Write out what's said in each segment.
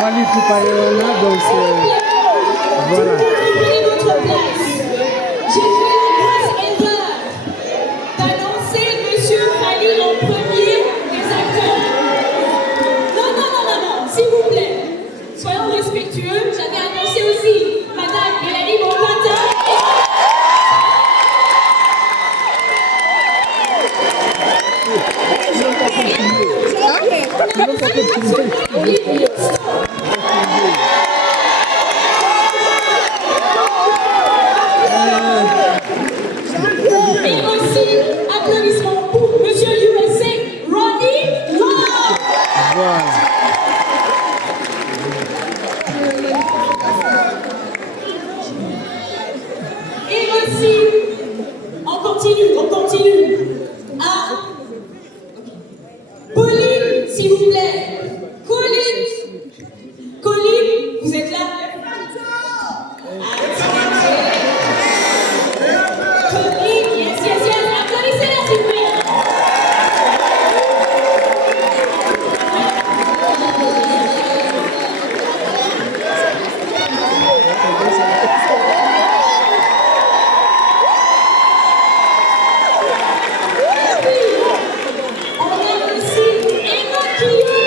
Fali Poupaïona, donc voilà. Prenez votre place. J'ai fait la grosse erreur d'annoncer Monsieur Fali en premier des acteurs. Non, non, non, non, non, s'il vous plaît. Soyons respectueux. J'avais annoncé aussi Madame Mélanie Bonpata. Olivier. Et aussi, applaudissements pour Monsieur USA, Ronnie Love. Voilà. Et aussi, on continue. Ah, Pauline, s'il vous plaît. Colline, vous êtes là? Colline, yes, applaudissez-la, s'il vous plaît. On a aussi Emma Guillaume.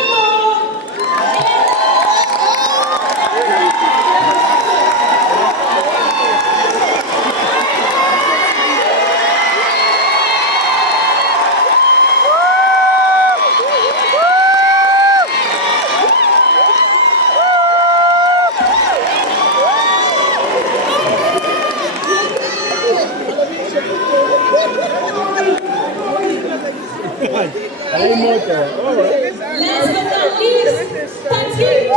Last but not least, Patrick.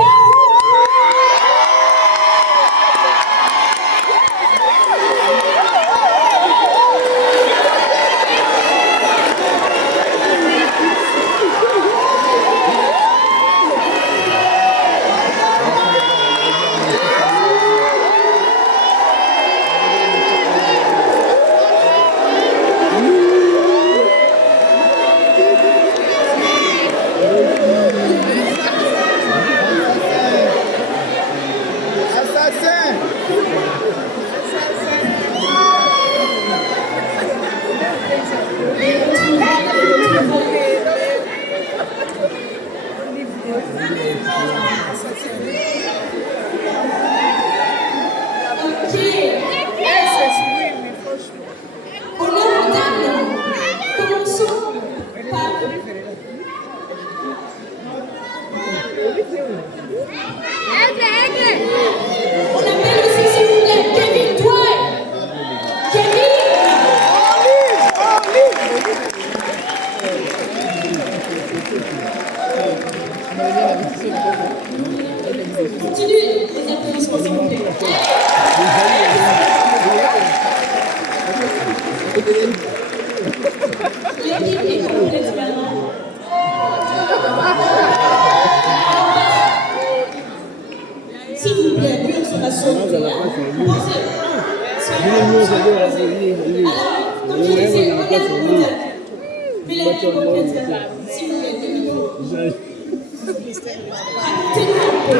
On appelle aussi, s'il vous plaît, Kevin Dwight. Continue les applaudissements, s'il vous plaît. L'équipe est complète maintenant. S'il vous plaît, oui, on sera sauvé. Alors, comme je disais, regardez peut-être. Mélanie complète, s'il vous plaît, 2 minutes. Racontez-nous un peu.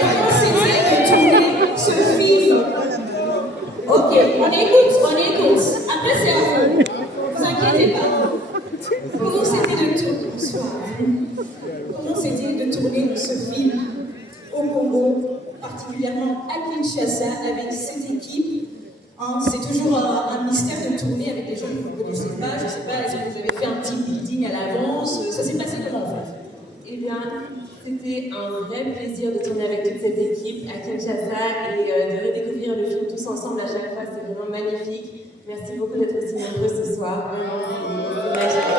Comment c'était de tourner ce film? Ok, on écoute. Après, c'est à vous. Vous inquiétez pas. Comment c'était de tourner ce film au Congo, particulièrement à Kinshasa, avec cette équipe? C'est toujours un mystère de tourner avec des gens que vous ne connaissez pas. Je ne sais pas, est-ce que vous avez fait un team building à l'avance? Ça s'est passé comment en fait? Eh bien, c'était un vrai plaisir de tourner avec toute cette équipe à Kinshasa et de redécouvrir le film tous ensemble à chaque fois. C'est vraiment magnifique. Merci beaucoup d'être aussi nombreux ce soir. C'est magique.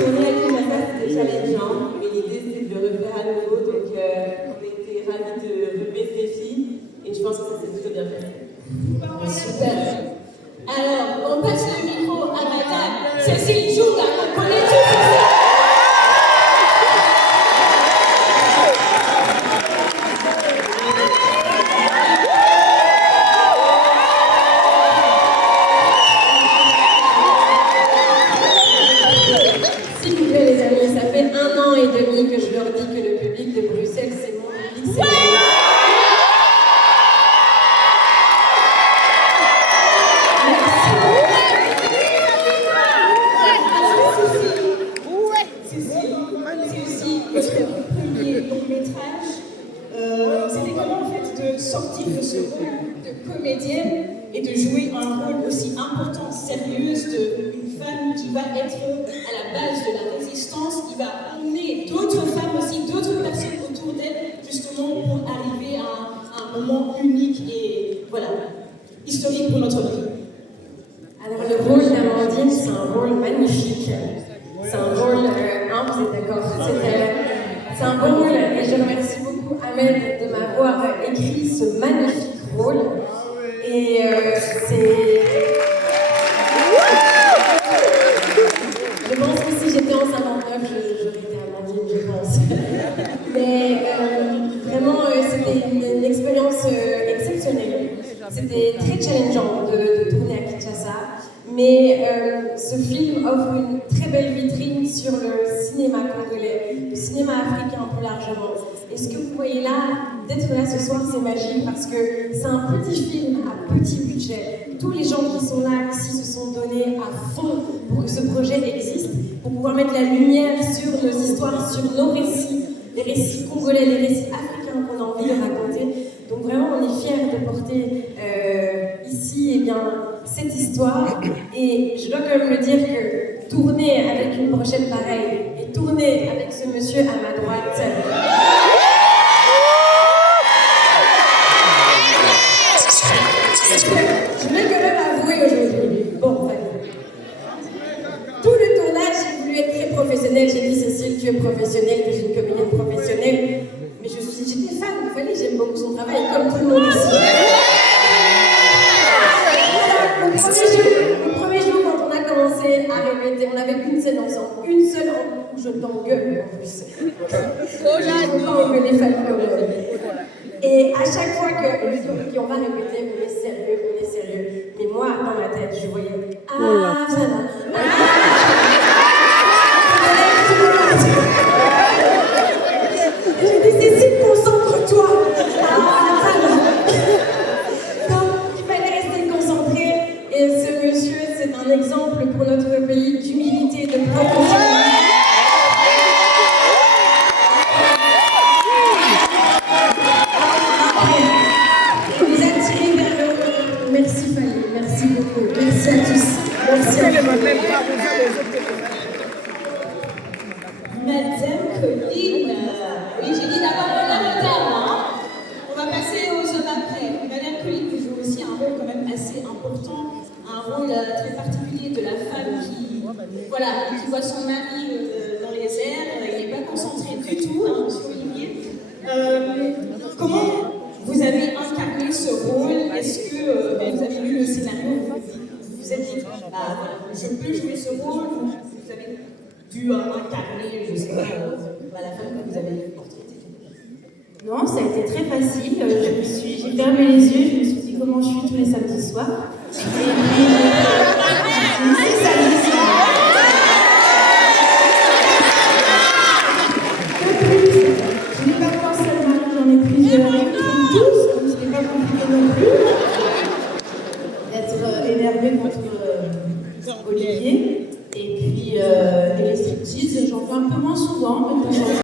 Tourner à Kinshasa, c'était challengeant, mais l'idée c'est de le refaire à nouveau. Donc, on était ravis de relever ce défi et je pense que ça s'est plutôt bien passé. Super. Alors, on passe le micro à Madame Cécile Jouga. On connaît tous ça. sortir de ce rôle de comédienne et de jouer un rôle aussi important, sérieuse d'une femme qui va être à la base de la résistance, qui va emmener d'autres femmes aussi, d'autres personnes autour d'elle, justement pour arriver à un moment unique et voilà, historique pour notre pays. Alors le rôle d'Amandine, c'est un rôle magnifique. C'est un rôle, vous êtes d'accord, c'est un beau rôle et je remercie beaucoup Ahmed de m'avoir écrit ce magnifique rôle. Et je pense que si j'étais en 59, j'aurais été Amandine, je pense. Mais vraiment, c'était une expérience exceptionnelle. C'était très challengeant de tourner à Kinshasa. Mais ce film offre une très belle vitrine sur le cinéma congolais, le cinéma africain plus largement. Et ce que vous voyez là, d'être là ce soir, c'est magique parce que c'est un petit film à petit budget. Tous les gens qui sont là ici se sont donnés à fond pour que ce projet existe, pour pouvoir mettre la lumière sur nos histoires, sur nos récits, les récits congolais, les récits africains qu'on a envie de raconter. Donc vraiment, on est fiers de porter ici cette histoire. Et je dois quand même le dire que tourner avec une brochette pareille et tourner avec ce monsieur à ma droite... Je vais quand même avouer aujourd'hui. Bon, tout le tournage, j'ai voulu être très professionnelle. J'ai dit, Cécile, tu es professionnelle, que j'ai une comédienne professionnelle. Mais j'étais fan, il fallait, j'aime beaucoup son travail, comme tout le monde ici. Le premier jour, quand on a commencé à répéter, on avait une scène ensemble, une seule où je t'engueule en plus. Les familles comme et à chaque fois qu'on va répéter, on est sérieux. Mais moi, dans ma tête, je voyais j'ai dit, Cécile, concentre-toi. Donc, il fallait rester concentré. Et ce monsieur, c'est un exemple pour notre pays d'humilité, de professionnalisme. Vous attirez vers le... Merci Fali, merci beaucoup. Merci à tous. Merci à vous. Madame Colline, oui, j'ai dit d'abord on a retard, on va passer aux hommes après. Madame Colline qui joue aussi un rôle quand même assez important, un rôle très particulier de la femme qui voit son mari dans les airs, il n'est pas concentré du tout, hein, monsieur Olivier. Comment vous avez incarné ce rôle? Est-ce que vous avez lu le scénario, vous vous êtes dit, je peux jouer ce rôle? Vous avez dû incarner, je ne sais pas, la femme que vous avez portraitée? Non, ça a été très facile. J'ai fermé les yeux, je me suis dit comment je suis tous les samedis soirs. Et puis, c'est samedi soir. Je n'ai pas qu'un seul mari, j'en ai plusieurs, tous, donc ce n'est pas compliqué non plus d'être énervé contre Olivier. Et puis, les striptease, j'en fais un peu moins souvent, mais